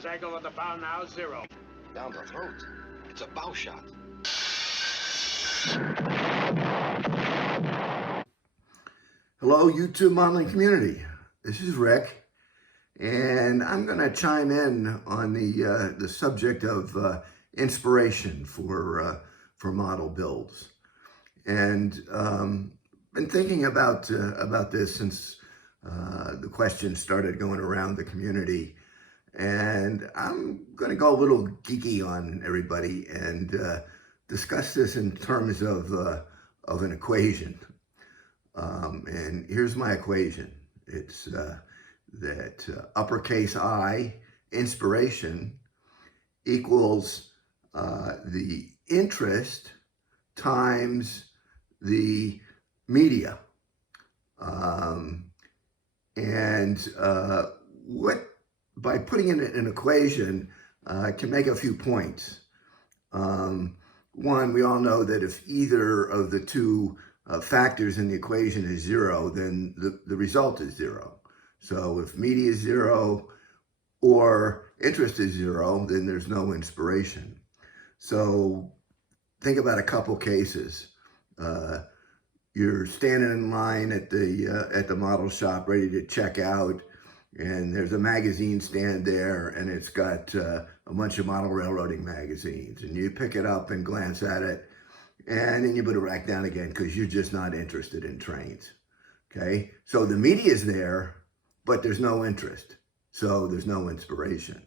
Honor's angle of the bow now, 0. Down the throat. It's a bow shot. Hello, YouTube modeling community. This is Rick, and I'm going to chime in on the subject of inspiration for model builds. And been thinking about this since the questions started going around the community. And I'm going to go a little geeky on everybody and discuss this in terms of an equation. And here's my equation. It's that uppercase I, inspiration, equals the interest times the media. By putting in an equation, can make a few points. One, we all know that if either of the two factors in the equation is 0, then the result is 0. So if media is 0 or interest is 0, then there's no inspiration. So think about a couple cases. You're standing in line at the model shop ready to check out, and there's a magazine stand there, and it's got a bunch of model railroading magazines, and you pick it up and glance at it, and then you put it back down again because you're just not interested in trains, okay? So the media is there, but there's no interest, so there's no inspiration.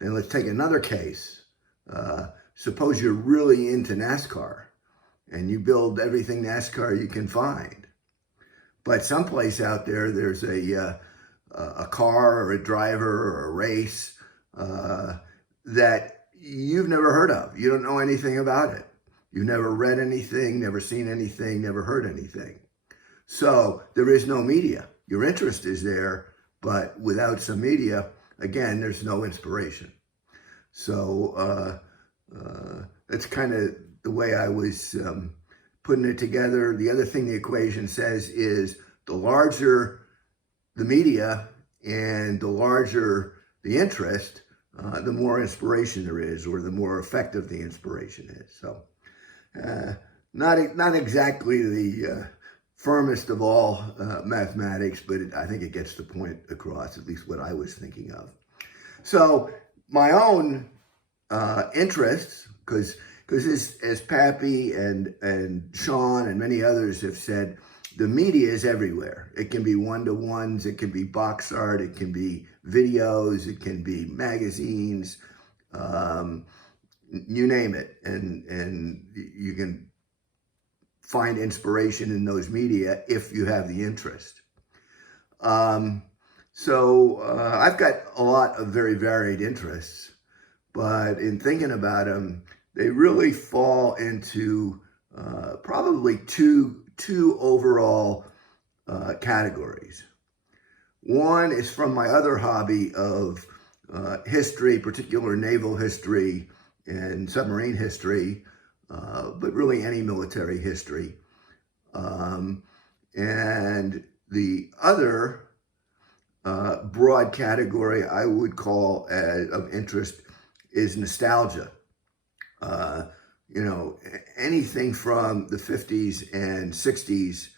Then let's take another case. Suppose you're really into NASCAR, and you build everything NASCAR you can find, but someplace out there, there's a car or a driver or a race that you've never heard of. You don't know anything about it. You've never read anything, never seen anything, never heard anything. So there is no media. Your interest is there, but without some media, again, there's no inspiration. So that's kind of the way I was putting it together. The other thing the equation says is the larger the media and the larger the interest, the more inspiration there is, or the more effective the inspiration is. So not exactly the firmest of all mathematics, but I think it gets the point across, at least what I was thinking of. So my own interests, because as Pappy and Sean and many others have said, the media is everywhere. It can be one-to-ones, it can be box art, it can be videos, it can be magazines, you name it. And you can find inspiration in those media if you have the interest. So I've got a lot of very varied interests, but in thinking about them, they really fall into probably two overall categories. One is from my other hobby of history, particular naval history and submarine history, but really any military history. And the other broad category I would call of interest is nostalgia. You know, anything from the 50s and 60s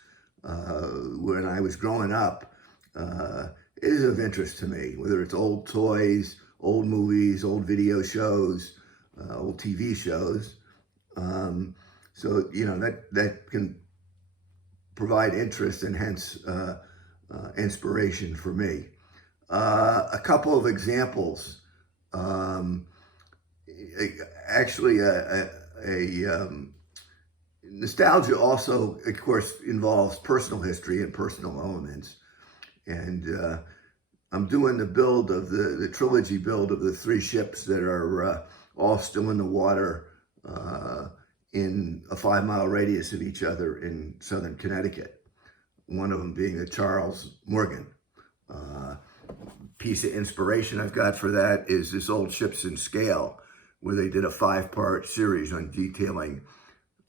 when I was growing up is of interest to me, whether it's old toys, old movies, old video shows, old TV shows. So, you know, that can provide interest and hence inspiration for me. A couple of examples. Actually, nostalgia also, of course, involves personal history and personal elements. And I'm doing the build of the trilogy build of the 3 ships that are all still in the water in a 5-mile radius of each other in southern Connecticut. One of them being the Charles Morgan. Piece of inspiration I've got for that is this Old Ships in Scale, where they did a 5-part series on detailing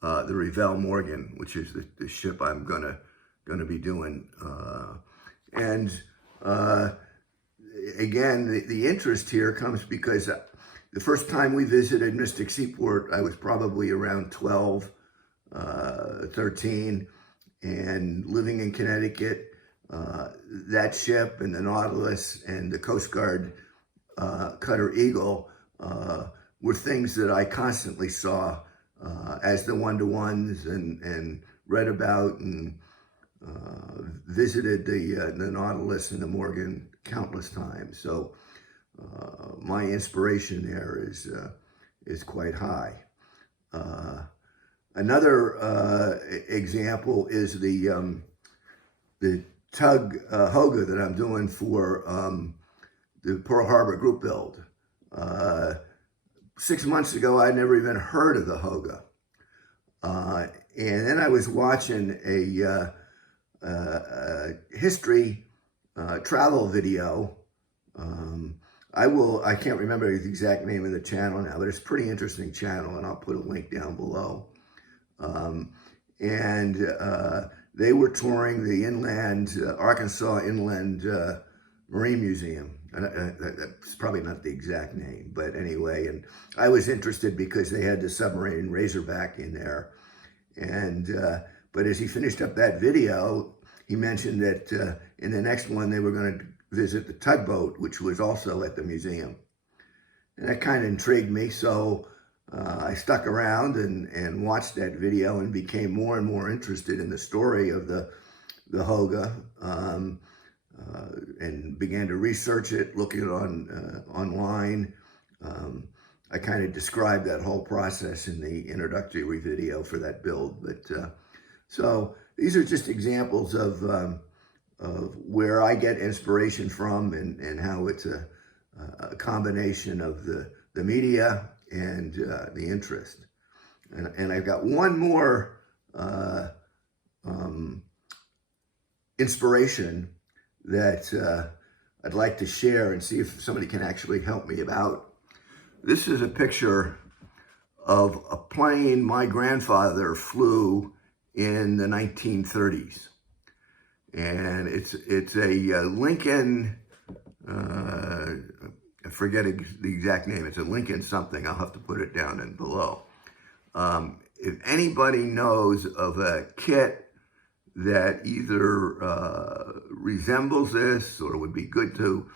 the Revell Morgan, which is the ship I'm gonna be doing. again, the interest here comes because the first time we visited Mystic Seaport, I was probably around 12, 13, and living in Connecticut. That ship and the Nautilus and the Coast Guard Cutter Eagle were things that I constantly saw as the one-to-ones and read about and visited the Nautilus and the Morgan countless times. So my inspiration there is quite high. Another example is the tug Hoga that I'm doing for the Pearl Harbor group build. 6 months ago, I'd never even heard of the Hoga. And then I was watching a history travel video. I can't remember the exact name of the channel now, but it's a pretty interesting channel, and I'll put a link down below. They were touring the inland, Arkansas Inland Marine Museum. That's probably not the exact name, but anyway, and I was interested because they had the submarine Razorback in there. And, but as he finished up that video, he mentioned that in the next one, they were going to visit the tugboat, which was also at the museum. And that kind of intrigued me, so I stuck around and watched that video and became more and more interested in the story of the Hoga, and began to research it, looking it online. I kind of described that whole process in the introductory video for that build. But so these are just examples of where I get inspiration from, and how it's a combination of the media and the interest. And I've got one more inspiration that I'd like to share and see if somebody can actually help me about. This is a picture of a plane my grandfather flew in the 1930s. And it's a Lincoln, I forget the exact name. It's a Lincoln something. I'll have to put it down in below. If anybody knows of a kit that either resembles this or would be good to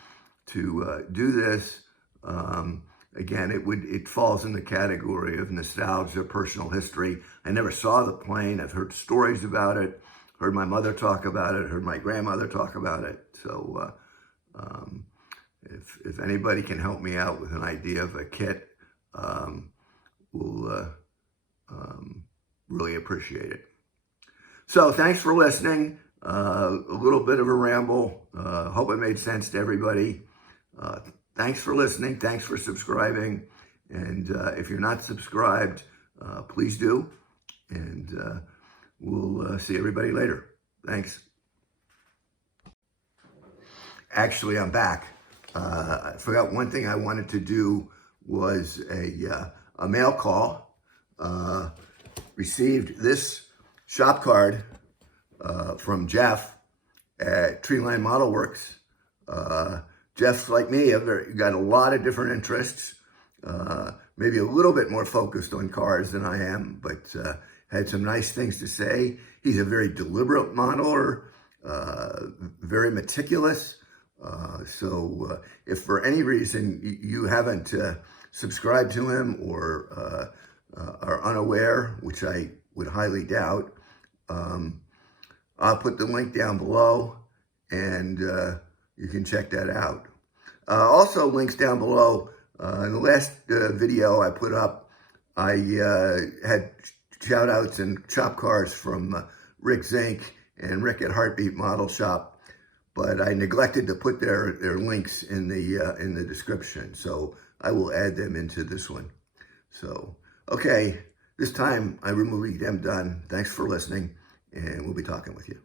do this, again, it falls in the category of nostalgia, personal history. I never saw the plane. I've heard stories about it, heard my mother talk about it, heard my grandmother talk about it. So if anybody can help me out with an idea of a kit, we'll really appreciate it. So thanks for listening. A little bit of a ramble. Hope it made sense to everybody. Thanks for listening. Thanks for subscribing. And if you're not subscribed, please do. And we'll see everybody later. Thanks. Actually, I'm back. I forgot one thing I wanted to do was a mail call. Received this shop card from Jeff at Treeline Model Works. Jeff's like me, I've got a lot of different interests, maybe a little bit more focused on cars than I am, but had some nice things to say. He's a very deliberate modeler, very meticulous. So if for any reason you haven't subscribed to him or are unaware, which I would highly doubt, I'll put the link down below, and you can check that out. Also, links down below. In the last video I put up, I had shout outs and shop cars from Rick Zink and Rick at Heartbeat Model Shop, but I neglected to put their links in the description. So I will add them into this one. So, okay, this time I really am done. Thanks for listening, and we'll be talking with you.